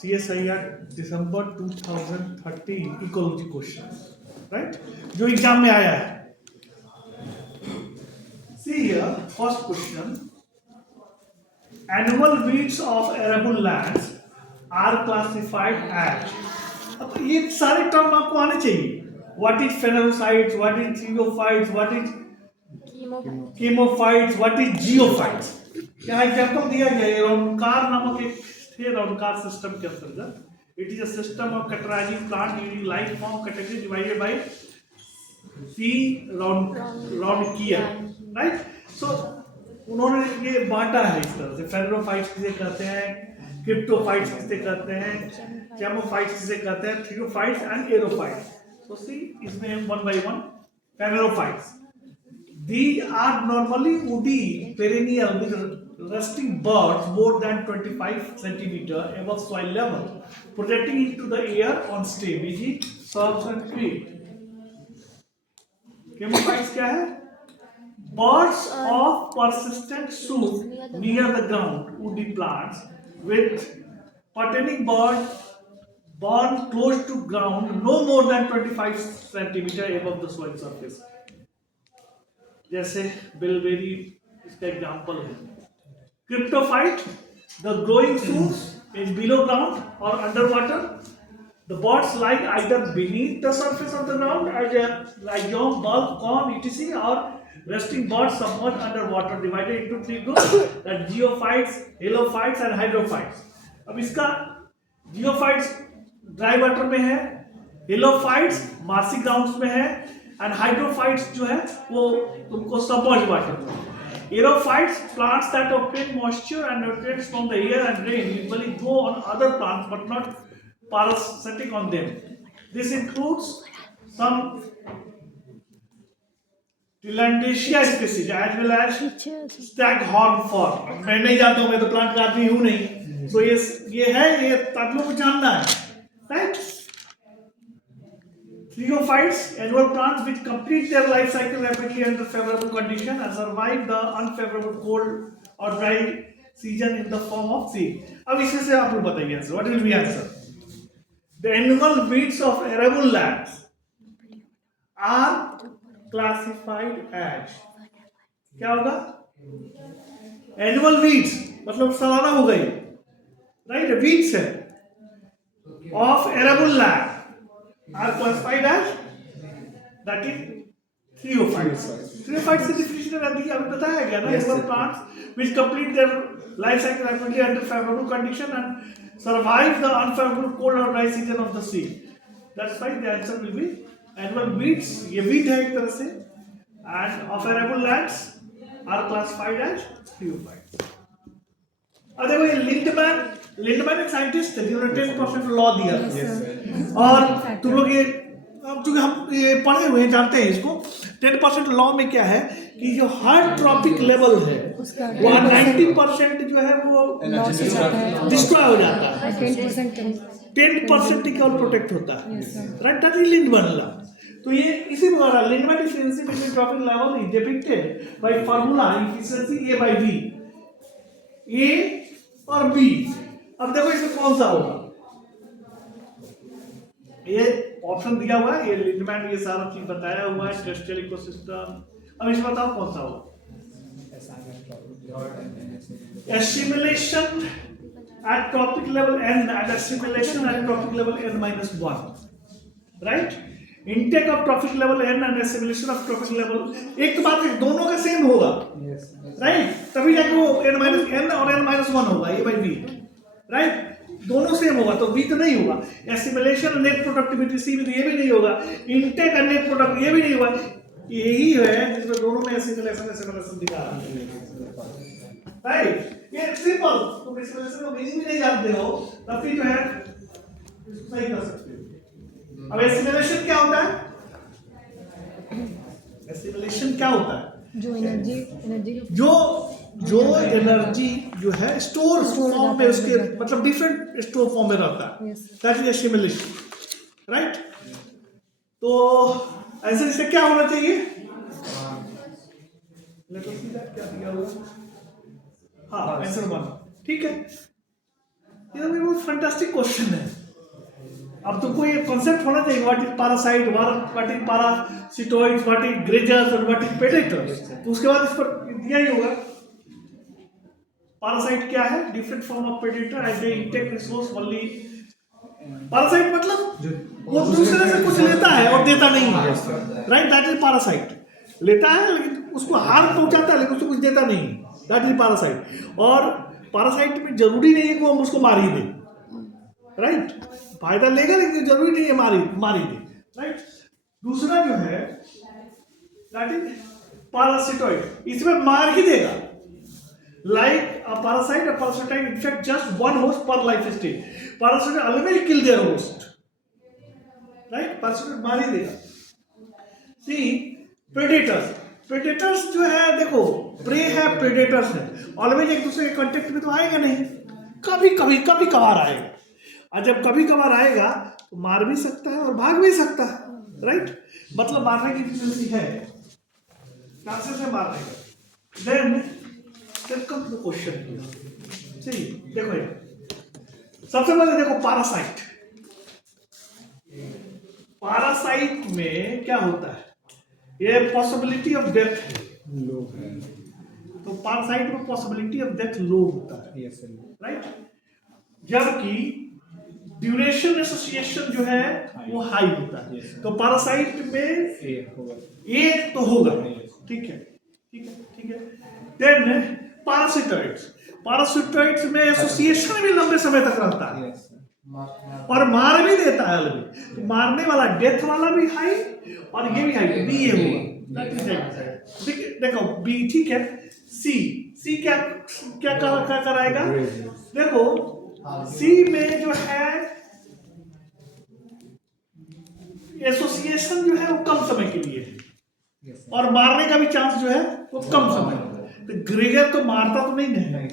CSIR दिसंबर 2013 ecology question, right, जो exam में आया है. See here, first question. Annual weeds of arable lands are classified as. अब ये सारे टर्म आपको आने चाहिए. What is phenerocides? What is theriophytes? What is chemophytes? What is geophytes? यहाँ एग्जाम्पल दिया गया है रौनकार नामक एक थे रौनकार सिस्टम के अंतर्गत. It is a system of categorizing plant using life form category divided by C Raunkia, right? So उन्होंने ये बांटा है इस तरह से. फेनरोफाइट्स किसे कहते हैं, क्रिप्टोफाइट्स किसे कहते हैं, कैमोफाइट्स किसे कहते हैं, थ्रियोफाइट्स एंड एरोफाइट्स. तो सी इसमें one by one. Phanerophytes, these are normally woody perennial with resting buds more than 25 centimeter above soil level, projecting into the air on stem. Is it shrubs and trees? Chemophytes क्या है? Buds of persistent shoot near the ground, woody plants with pertaining bud born close to ground, no more than 25 centimeter above the soil surface. जैसे bilberry इसका example है. Cryptophyte, the growing shoots is below ground or underwater. The buds lie either beneath the surface of the ground as a rhizome, bulb, corm, etc. or resting buds submerged underwater, divided into three groups, that geophytes, halophytes and hydrophytes. अब इसका geophytes dry water में है, halophytes Marcy grounds में है, and hydrophytes जो है वो तुमको सबमर्ज्ड वाटर में. एरोफाइट्स, plants that obtain moisture and nutrients from the air and rain, usually grow on other plants but not parasitic on them. This includes some Tillandsia species as well as staghorn fern. मैं नहीं जानता हूँ, मैं तो plant का आदमी हूँ नहीं. तो ये है, ये आप लोग को जानना है, right. Theriophytes, annual plants which complete their life cycle rapidly under favorable condition and survive the unfavorable cold or dry season in the form of seed. अब इसमें से आप लोग बताइए answer. What will be answer? The annual weeds of arable lands are classified as. क्या होगा? Annual weeds मतलब सालाना हो गई, right? Weeds है of arable land are classified as, that is theriophytes. Theriophytes से definition अभी बताया गया ना. Annual plants which complete their life cycle rapidly under favorable condition and survive the unfavorable cold or dry season of the sea. That's why the answer will be annual weeds. ये weed है एक तरह से, and of arable lands are classified as theriophytes. अब देखो ये Lindeman एक scientist है जिन्होंने 10% लॉ दिया. और तुम लोग ये अब चूंकि हम ये पढ़े हुए हैं, जानते हैं इसको. 10% लॉ में क्या है कि जो हर ट्रॉपिक लेवल है वहाँ 90% जो है वो डिस्ट्रॉय हो जाता है, 10% ही केवल प्रोटेक्ट होता है, right. That is Lindeman law. तो ये इसी प्रकार Lindeman difference between trophic level is depicted bye formula efficiency A by V. A और B. अब देखो इसमें कौन सा होगा. ये ऑप्शन दिया हुआ है, ये लिंडमैन ये सारा चीज बताया हुआ है, टेरेस्ट्रियल इकोसिस्टम. अब इसमें बताओ कौन सा होगा. assimilation at tropic level n and assimilation at tropic level n-1, right. Intake of tropic level n and assimilation of tropic level, एक तो बात है दोनों का सेम होगा, राइट. तभी जाके वो n और n-1 होगा, A by B, राइट. दोनों सेम होगा तो B तो नहीं होगा. एसिमिलेशन नेट प्रोडक्टिविटी C में तो ये भी नहीं होगा. इंटेक और नेट प्रोडक्ट ये भी नहीं होगा. यही है जिसमें दोनों में एसिमिलेशन दिखा रहा है, राइट. ये सिंपल. तुम एसिमिलेशन का मीनिंग भी नहीं जानते हो तब भी जो है इसको सही कर सकते हो. अब एसिमिलेशन क्या होता है? एसिमिलेशन क्या होता है? जो एनर्जी जो एनर्जी जो है स्टोर फॉर्म में उसके मतलब डिफरेंट स्टोर फॉर्म में रहता है, दैट इज एसिमिलेशन, राइट. तो ऐसे इससे क्या होना चाहिए? क्या दिया हुआ? हाँ, आंसर 1, ठीक है. ये बहुत फैंटास्टिक क्वेश्चन है। अब तुमको ये कॉन्सेप्ट होना चाहिए, what is parasite, what is पैरासिटोइड्स, what is grazers और व्हाट इज प्रेडेटर्स। तो उसके बाद इस पर दिया ही होगा। पैरासाइट क्या है? Different form of predator as they intake resource only. Parasite मतलब वो दूसरे से कुछ लेता है और देता नहीं है, राइट? That is parasite. लेता है लेकिन उसको हार्म पहुंचाता है लेकिन उसको कुछ देता नहीं, दैट इज पैरासाइट। और पैरासाइट में जरूरी नहीं है कि वो हम उसको मार ही दे, राइट? फायदा लेगा लेकिन जरूरी नहीं है मार ही दे, राइट? दूसरा जो है दैट इज पैरासिटोइड, इसमें मार ही देगा। Like a parasite infect just one host per life stage. Parasite always kill their host, right? Parasite मार ही देगा। See, predators जो है देखो, prey है, predators है, always एक दूसरे के कांटेक्ट में तो आएगा नहीं, कभी कभार आएगा। और जब कभी कभार आएगा तो मार भी सकता है और भाग भी सकता है, राइट? मतलब मारने की फैसिलिटी है, चांसेस है मारने का। Then come to question here. सही, देखो ये सबसे पहले देखो पैरासाइट में क्या होता है? ये पॉसिबिलिटी ऑफ डेथ लो है, तो पैरासाइट में पॉसिबिलिटी ऑफ डेथ लो होता है, राइट? जबकि ड्यूरेशन एसोसिएशन जो है वो हाई होता है। तो पैरासाइट में ए तो होगा, ठीक है। देन पैरासिटोइड्स में एसोसिएशन भी लंबे समय तक रहता है और मार भी देता है अलग। तो मारने वाला डेथ वाला भी हाई और ये भी हाई, बी ये होगा। देखो बी, ठीक है। सी क्या कराएगा? देखो सी में जो है एसोसिएशन जो है वो कम समय के लिए है और मारने का भी चांस जो है वो कम समय। तो ग्रेगर तो मारता तो नहीं है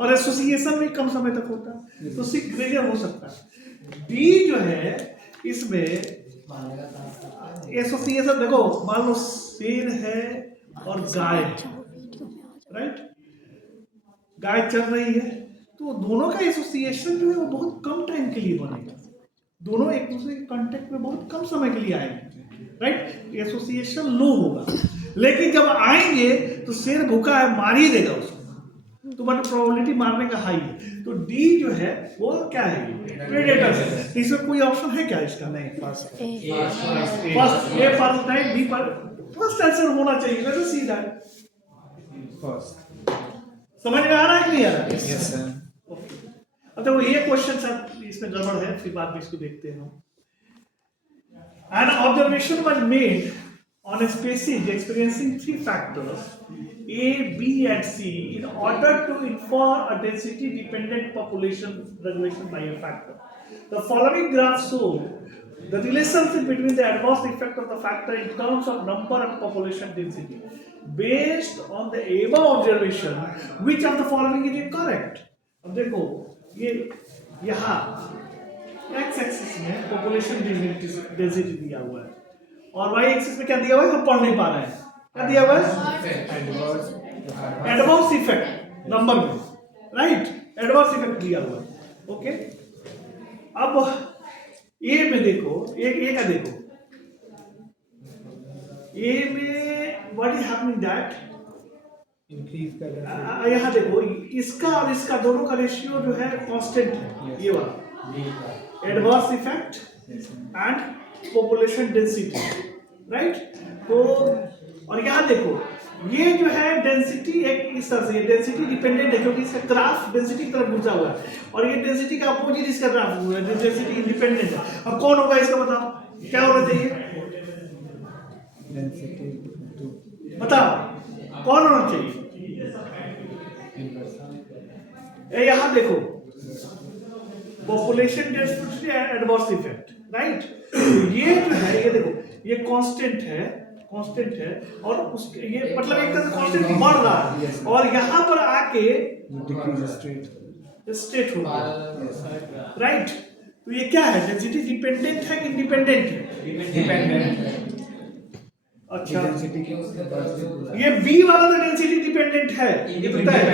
और एसोसिएशन भी कम समय तक होता है, तो सी ग्रेगर हो सकता है। डी जो है इसमें एसोसिएशन, देखो मान लो शेर है और गाय, राइट? गाय चल रही है तो दोनों का एसोसिएशन जो है वो बहुत कम टाइम के लिए बनेगा, दोनों एक दूसरे के कांटेक्ट में बहुत कम समय के लिए आएंगे, राइट? एसोसिएशन लो होगा। लेकिन जब आएंगे तो शेर भूखा है, मार ही देगा उसको, तो बट प्रोबेबिलिटी मारने का हाई है। तो डी जो है वो क्या है? प्रेडेटर है। इसमें कोई ऑप्शन है क्या इसका? नहीं, फर्स्ट ए पैरासाइट, बी पर फर्स्ट आंसर होना चाहिए। Let us see that first. समझ में आ रहा है कि नहीं आ रहा है? Yes sir. अब देखो ये क्वेश्चन सर इसमें गड़बड़ है, फिर बाद में इसको देखते हैं हम। An observation was made on a species experiencing three factors A, B and C in order to infer a density dependent population regulation by a factor. The following graph show the relationship between the adverse effect of the factor in terms of number and population density. Based on the above observation, which of the following is incorrect? अब देखो ये यहाँ x axis में population density दिया हुआ है और Y axis में क्या दिया हुआ है हम पढ़ नहीं पा रहे हैं। क्या दिया हुआ है? एडवर्स इफेक्ट नंबर में, राइट? एडवर्स इफेक्ट दिया हुआ है, ओके। अब ए में देखो, ए का देखो, ए में व्हाट इज हैपनिंग दैट यहाँ देखो इसका और इसका दोनों का रेशियो जो है कांस्टेंट है, ये वाला adverse effect and population density, right? तो और यहाँ देखो ये जो है डेंसिटी एक इस तरह से, ये डेंसिटी डिपेंडेंट है क्योंकि इसका ग्राफ डेंसिटी की तरफ घुसा हुआ है और ये डेंसिटी का अपोजिट इसका ग्राफ हुआ है, डेंसिटी इंडिपेंडेंट है। अब कौन होगा इसका बताओ, क्या होना चाहिए? बताओ कौन होना चाहिए? यहाँ देखो population density adverse effect, right? ये जो है ये देखो ये कांस्टेंट है और उसके ये मतलब एक तरह से कांस्टेंट बढ़ रहा है और यहाँ पर आके स्ट्रेट हो गया, राइट? तो ये क्या है? डेंसिटी डिपेंडेंट है कि इंडिपेंडेंट है? डिपेंडेंट। अच्छा ये बी वाला तो डेंसिटी डिपेंडेंट है, ये पता है?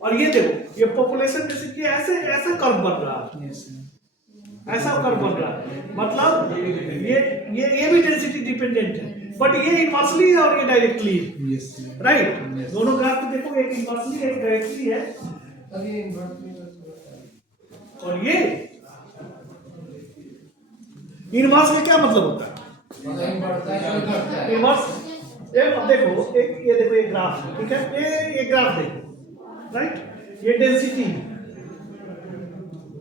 और ये देखो ये पॉपुलेशन डेंसिटी ऐसे ऐसा कर्व बन रहा है, ऐसा कर्व बन रहा है, मतलब ये भी डेंसिटी डिपेंडेंट है, बट ये इनवर्सली है और ये डायरेक्टली है, राइट। दोनों ग्राफ में देखो एक इनवर्सली है एक डायरेक्टली है, और ये इनवर्स में क्या मतलब होता है? इनवर्स अब देखो ये देखो ये ग्राफ है, ठीक है, ये ग्राफ देखो, राइट, ये डेंसिटी,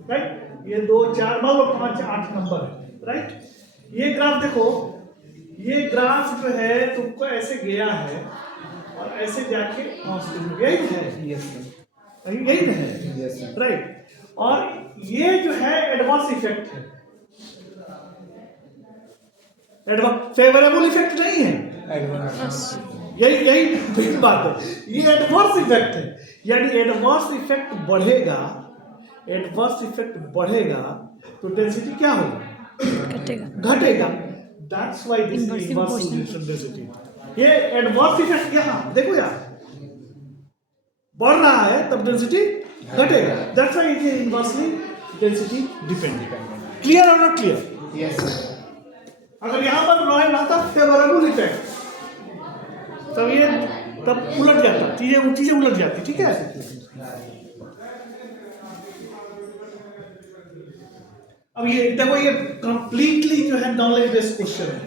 राइट, ये 2 4 9 और 5 8 नंबर है, राइट। ये ग्राफ देखो, ये ग्राफ जो है तुमको ऐसे गया है और ऐसे जाके यही है, यही है, राइट। और ये जो है एडवर्स इफेक्ट है, फेवरेबल इफेक्ट नहीं है, यही मेन बात है, ये एडवर्स इफेक्ट है, यानी एडवर्स इफेक्ट बढ़ेगा, एडवर्स इफेक्ट बढ़ेगा तो डेंसिटी क्या होगा? घटेगा। That's why this is inverse density. ये एडवर्स इफेक्ट यहाँ देखो यार, बढ़ रहा है तब डेंसिटी घटेगा, that's why it is inversely density dependent. Clear और नॉट क्लियर? यस। अगर यहाँ पर नॉइज आता फेवरेबल इफेक्ट, तब उलट जाता, चीजें उलट जाती, ठीक है। अब ये देखो ये कंप्लीटली जो है नॉलेज बेस्ड क्वेश्चन है,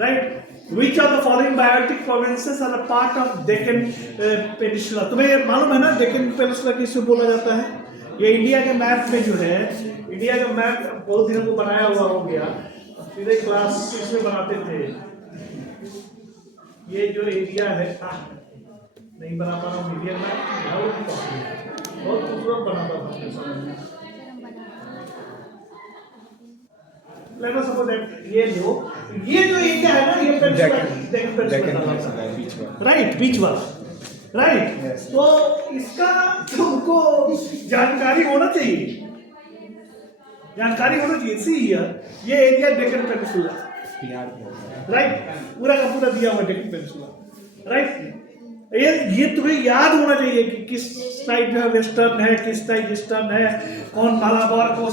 right. Which of the following biotic provinces are a part of Deccan Peninsula? तुम्हें ये मालूम है ना डेक्कन पेनिनसुला किसे बोला जाता है? ये इंडिया के मैप में जो है, इंडिया का मैप बहुत दिनों को बनाया हुआ हो गया, सीधे क्लास 6 में बनाते थे। ये जो एरिया है नहीं बना पा रहा हूँ इंडिया मैप, बहुत खूबसूरत बनाता था। लेट अस सपोज दैट ये जो एरिया है ना, ये पेनिनसुला, राइट, बीच वाला, राइट। तो इसका तुमको जानकारी होना चाहिए, सी ये एरिया डेक्कन पेनिनसुला, राइट, पूरा का पूरा दिया हुआ डेक्कन पेनिनसुला, राइट। ये तुम्हें याद होना चाहिए कि किस साइड जो है वेस्टर्न है, किस साइड ईस्टर्न है, कौन मालाबार को,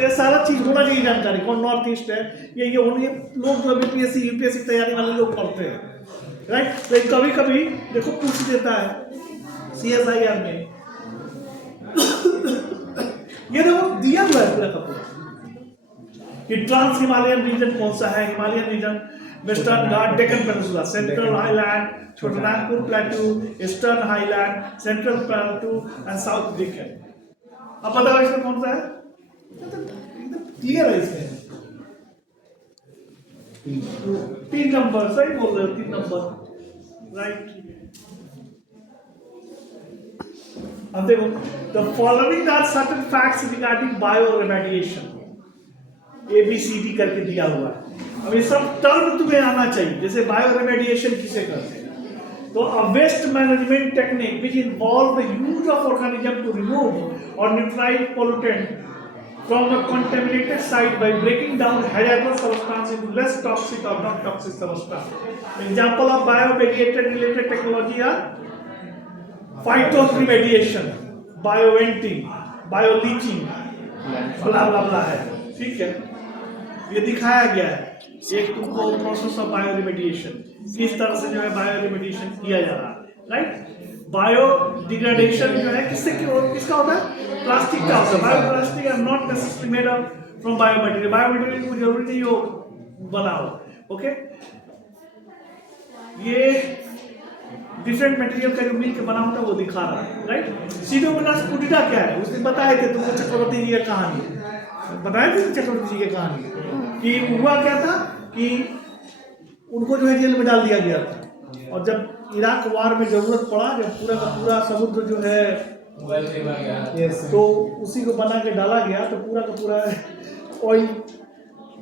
ये सारा चीज होना चाहिए जानकारी, कौन नॉर्थ ईस्ट है, ये लोग जो बीपीएससी यूपीएससी तैयारी वाले लोग पढ़ते हैं, राइट। तो कभी कभी देखो पूछ देता है CSIR में, ये देखो दिया हुआ है पूरा का पूरा कि ट्रांस हिमालयन रीजन कौन सा है, Himalayan region, western Ghat, Deccan peninsula, central highland, Chotanagpur plateau, eastern highland, central plateau and south Deccan. अब बताओ इसमें कौन सा है? क्लियर है इसमें 3 नंबर, सही बोल रहे हो, 3 नंबर, राइट। अब देखो, the following are certain facts regarding bioirradiation, ABCD करके दिया हुआ है। अब ये सब टर्म तुम्हें आना चाहिए, जैसे बायोरेमेडिएशन किसे कहते हैं, तो a waste management technique which involve the use of organism to remove or neutralize pollutant from a contaminated site by breaking down hazardous substance into less toxic or non toxic substance. Example of bioremediated related technology are phytoremediation, bioventing, bioleaching, blah blah blah है, ठीक है। ये दिखाया गया है एक तुमको process of बायोरिमेडिएशन, किस तरह से जो है बायोरिमेडिएशन किया जा रहा है, राइट। बायोडिग्रेडेशन जो है किसका होता है? प्लास्टिक का होता है। Bioplastic are not necessary made up from biomaterial, biomaterial को जरूरी नहीं हो बनाओ, ओके। ये डिफरेंट मटेरियल का जो मिल के बना होता है वो दिखा रहा है, राइट। सीडोमोनास पुटिडा क्या है? उस दिन बताए थे तुमको चक्रवर्ती जी की कहानी, बताए थे चक्रवर्ती जी की कहानी कि हुआ क्या था कि उनको जो है जेल में डाल दिया गया था, और जब इराक वार में जरूरत पड़ा, जब पूरा का पूरा समुद्र जो है तो उसी को बना के डाला गया, तो पूरा का पूरा ऑयल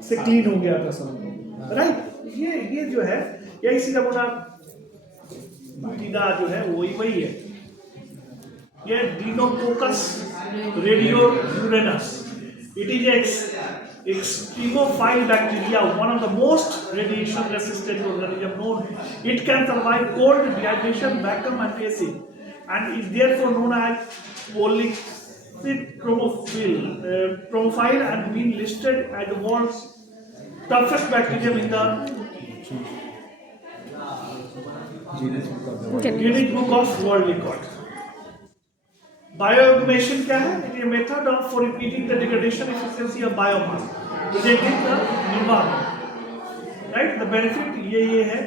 से क्लीन हो गया था समुद्र, राइट। ये जो है यही सीडोमोनास पुटिडा जो है वही है, ये डिनोकोकस रेडियोयूरेनस। It is an extremophile bacteria, one of the most radiation resistant organism known. It can survive cold, dehydration, vacuum and acid, and is therefore known as chromophile and been listed as the world's toughest bacterium in the Guinness Book of World Record. Bioaccumulation क्या है? It is a method of for repeating the degradation efficiency of biomass presenting the environment. Right? The benefit ये है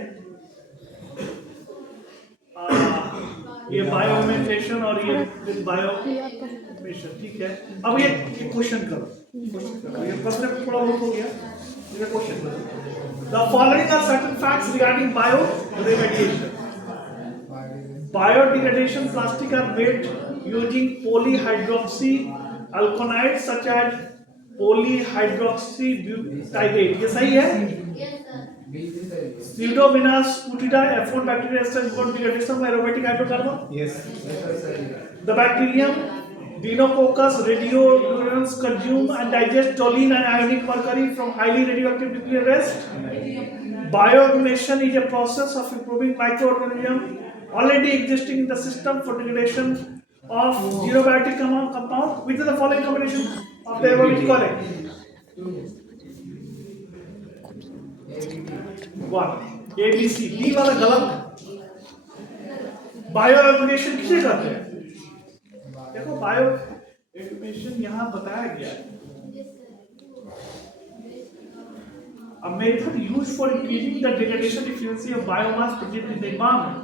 ये बायोमेट्रेशन और ये बायोमेशन, ठीक है। अब ये क्वेश्चन करो, ये प्रश्न थोड़ा बहुत हो गया, ये क्वेश्चन करो। The following are certain facts regarding bioremediation. Biodegradation plastic are made using polyhydroxy alkanoids such as polyhydroxybutyrate. ये सही है? Pseudomonas fetida F1 bacteria is for degradation of aromatic hydrocarbon. Yes. The bacterium Deinococcus radiolurans consume and digest toluene and ionic mercury from highly radioactive nuclear waste. Bioaccumulation is a process of improving microorganisms already existing in the system for degradation of xenobiotic compound. Which of the following combination of the above is correct? One. A, B, C. D वाला गलत। बायोएक्युमुलेशन किसे कहते हैं? देखो बायोएक्युमुलेशन यहाँ बताया गया है। A method used for increasing the degradation efficiency of biomass present in the environment.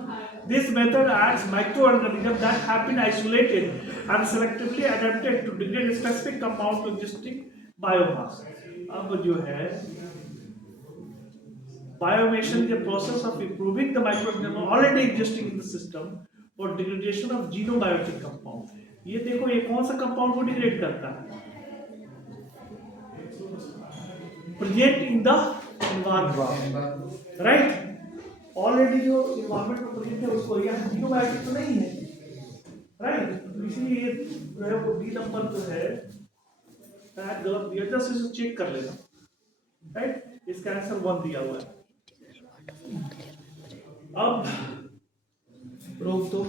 This method adds microorganisms that have been isolated and selectively adapted to degrade specific compound to existing biomass. अब जो है Bioaccumulation is a process of improving the microorganism already existing in the system for degradation of xenobiotic compound. ये देखो ये कौन सा compound को degrade करता है? Present in the environment, right? Already जो environment में present है उसको यहाँ xenobiotic तो नहीं है, right? इसीलिए मेरे को D नंबर जो है गलत दिया, जस्ट इसे चेक कर लेना, right? इसका आंसर 1 दिया हुआ है। अब रोक दो।